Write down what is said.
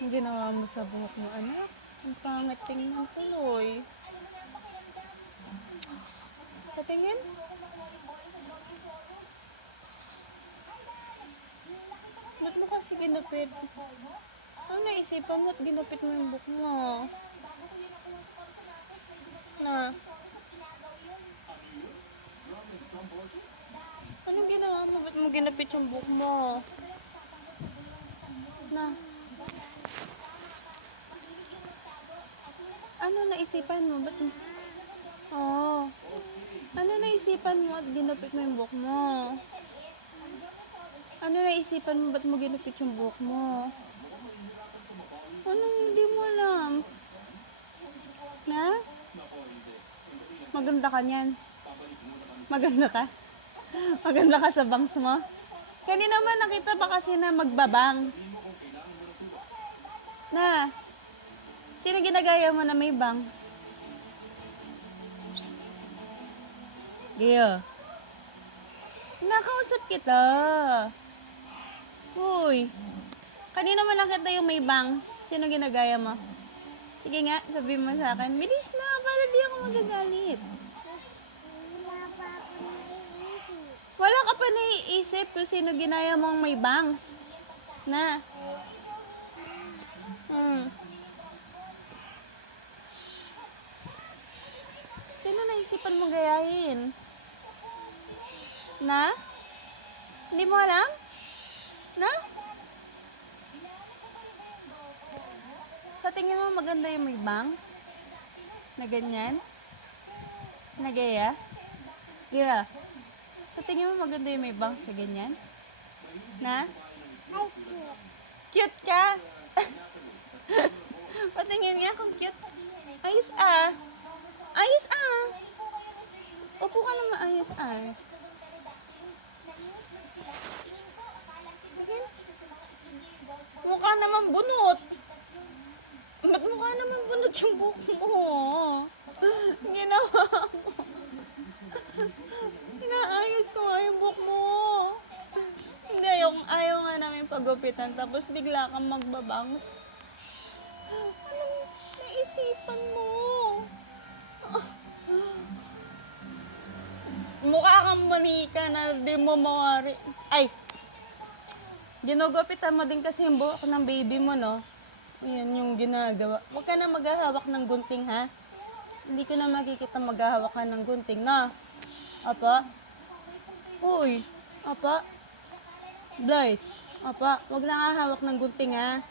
Ang ginawa mo sa buhok mo, anak? Ang pangit tingnan tuloy. Patingin? Ba't mo kasi ginupit? Ano naisipan mo at ginupit mo yung buhok mo? Na? Anong ginawa mo? Ba't mo ginupit yung buhok mo? Na? Ano naisipan mo? Ba't mo? Oh. Ano naisipan mo at ginupit mo yung buhok mo? Ano naisipan mo? Ba't mo ginupit yung buhok mo? Ano hindi mo alam? Na? Maganda ka niyan. Maganda ka? Maganda ka sa bangs mo? Kanina naman nakita ba kasi na magbabangs? Na? Sino ginagaya mo na may bangs? Gaya. Nakausap kita. Uy. Kanina mo nakita yung may bangs. Sino ginagaya mo? Sige nga, sabihin mo sa akin. Bilis na, para di ako magagalit. Wala ka pa naiisip kung sino ginaya mong may bangs. Na? Sino naisipan mo gayahin? Na? Hindi mo alam? Na? Sa tingin mo maganda yung may bangs? Na ganyan? Na gaya? Gaya? Sa tingin mo maganda yung may bangs na ganyan? Na? Cute ka? Patingin nga kung cute. Ayos ah. Ayos ah. Upo ka na maayos ah. Tingin. Mukha naman bunot. Ba't mukha naman bunot yung buhok mo? Ginawa mo. Inaayos ko nga yung buhok mo. Hindi, ayaw nga namin pagupitan. Tapos bigla kang magbabangs. Anong naisipan mo? Mukha kang manika na di mo mawari. Ay! Ginugupitan mo din kasi yung buhok ng baby mo, no? Ayan yung ginagawa. Huwag ka na maghahawak ng gunting, ha? Hindi ko na makikita maghahawak ka ng gunting, na? Apa? Uy! Apa? Blight! Apa? Huwag na hahawak ng gunting, ha?